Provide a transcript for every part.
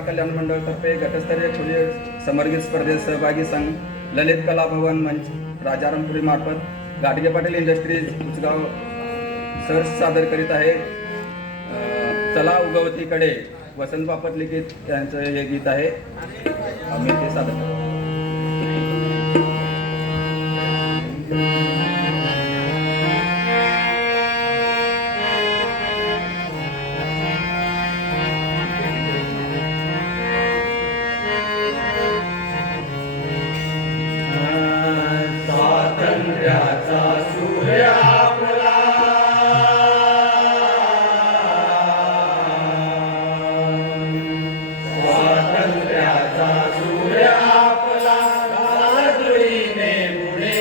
बाळ कल्याण मंडळातर्फे गटस्तरीय खुली समरगीत स्पर्धेत सहभागी संघ ललित कला भवन मंच राजारामपुरी मार्फत गाडगे पाटील इंडस्ट्रीज उचगाव सर सादर करीत आहे चला उगवतीकडे वसंत बापट लिखित त्यांचं हे गीत आहे. आम्ही ते सादर करतो. स्वातंत्र्याचा सूर्य आपला स्वातंत्र्याचा सूर्य आपला लाजळीने पुढे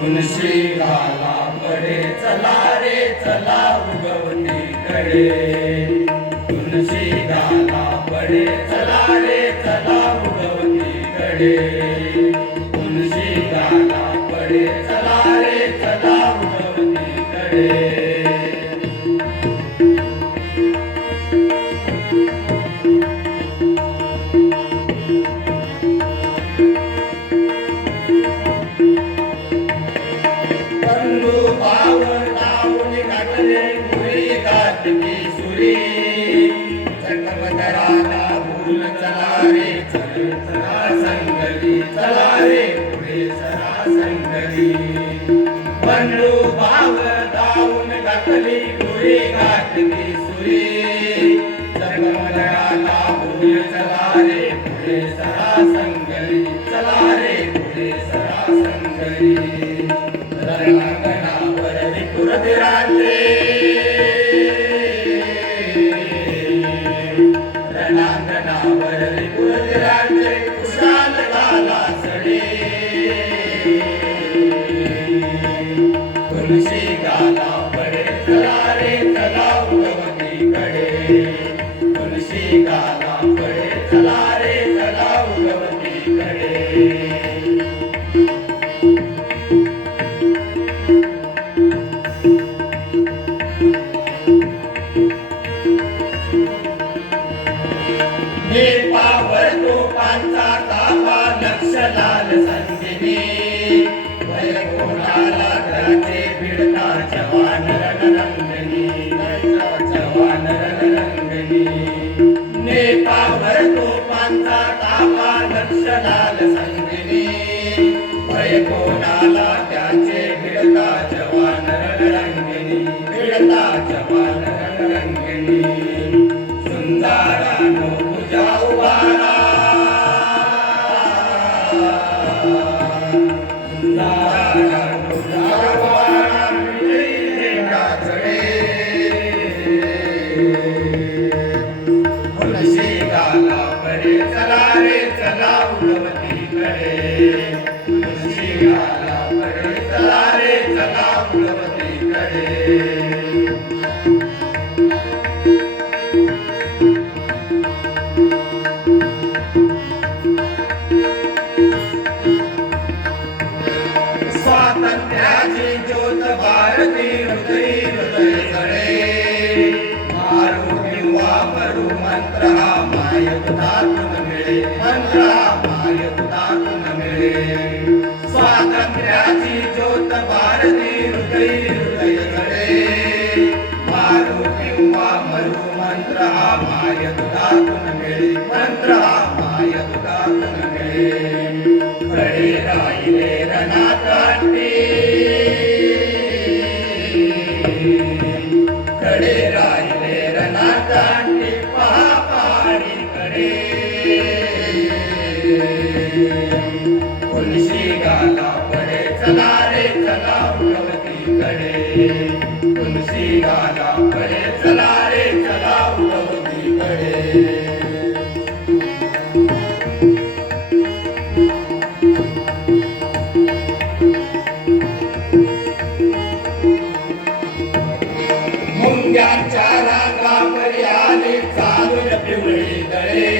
उंची घाला पडे चला रे चला उगवतीकडे उंची घाला पडे चला रे चला उगवतीकडे उंची घाला पडे चला रे चला उगवतीकडे. बंधू भाव लावून गाठले मुरी गाठली सुरी चक्रमधराला भूल चला रे चल चला संगली चला रे पुढे चला संगली. बंधू भाव लावून गाठली मुरी गाठली सुरी चक्रमधराला भूल चला रे पुढे चला संगली चला रे पुढे चला संगली. रणांगणावर विपुरधिरांचे रणांगणावर विपुरधिरांचे कुशाल गाला सडे तुळशी गाला पडे चला रे चला उगवतीकडे तुळशी गाला पडे चला रे चला उगवतीकडे. पावर टोपांचा ताबा लक्ष लाल संधिनी वैकोणाला त्याचे भिडता जवान रणरंगनी जवान रणरंगनी. नेपावर टोपांचा ताबा लक्ष लाल संधिनी वैकोणाला त्याचे भिडता जवान रणरंगनी भिडता जवान रणरंगनी. सुंदरानो तुझ्या उभारा सुंदरानो तुझ्या उभारा मिळे गाजळे तुळशी गाला पडे चला रे चला उगवतीकडे तुळशी गाला पडे चला रे चला उगवतीकडे. स्वातंत्र्याची ज्योत भारती हृदय हृदय जळे मारू किंवा मरू मंत्र हा मायकुतातून मिळे मंत्र हा मायकुतातून मिळे. स्वातंत्र्याची ज्योत भारती हृदय हृदय जळे मारू किंवा मरू मंत्र हा मायकुतातून मिळे मंत्र हा मायकुतातून मिळे. खडे राहिले रणाकाठी खडे राहिले रणाकाठी पहा पहाडीकडे तुळशी गाला पडे चला रे चला उगवतीकडे तुळशी गाला पडे चला रे चला उगवतीकडे. मुंग्यांच्या रागावरी आले चालून पिवळी दळे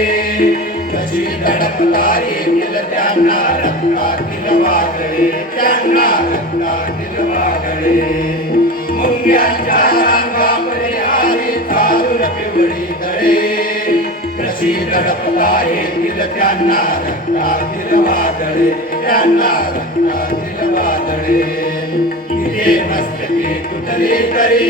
कशी तडपतारी येतील त्यांना रक्तातील वादळे त्यांना रक्तातील वादळे. मुंग्यांच्या रागावरी कशी तडपता येतील त्यांना रक्तातील वादळे, त्यांना रक्तातील वादळे. इथे मस्तकी तुटली तरी,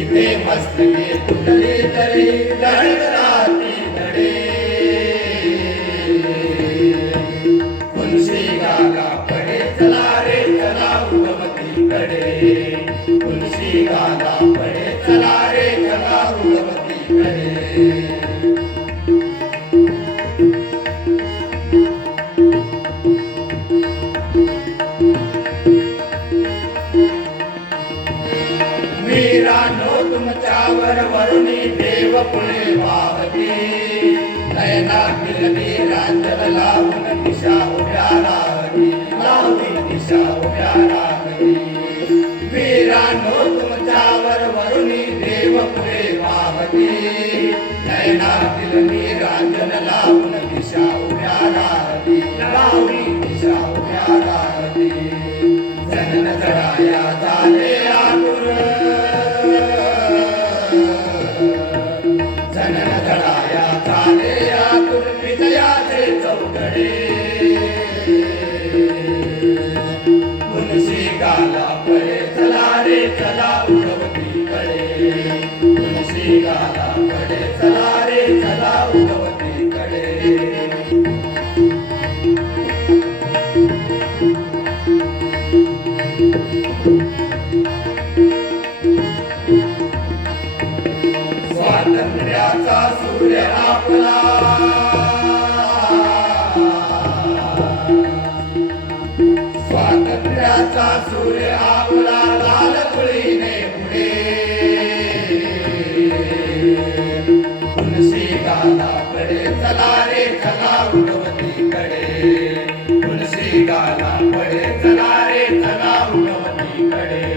इथे मस्तकी तुटली तरी धडधडाती धडे. तुलसी गाला पडे चला रे चला उगवतीकडे, तुलसी गाला पडे चला रे चला उगवतीकडे. वीरांनो तुमच्यावर वरुणी देव पुणे वाहती, नयनातील वीरांजल लावून दिशा उभ्या राहती, लावून दिशा उभ्या राहती. वीरांनो तुमच्यावर वरुणी देव पुणे वाहती, नयनातील वीरांजल लावून दिशा उभ्या राहती, लावून दिशा उभ्या राहती. जनन जडाया झाले आतुर, जनन जडाया झाले आतुर विजयाचे चौकडे. तुलसी गाला पडे चला रे चला उगवतीकडे, तुलसी गाला पडे चला रे चला उगवतीकडे. स्वातंत्र्याचा सूर्य आपला, स्वातंत्र्याचा सूर्य आपला लाल धुळीने पुढे. तुलसी गाला पडे चला रे चला उगवतीकडे, तुलसी गाला पडे चला रे चला उगवतीकडे.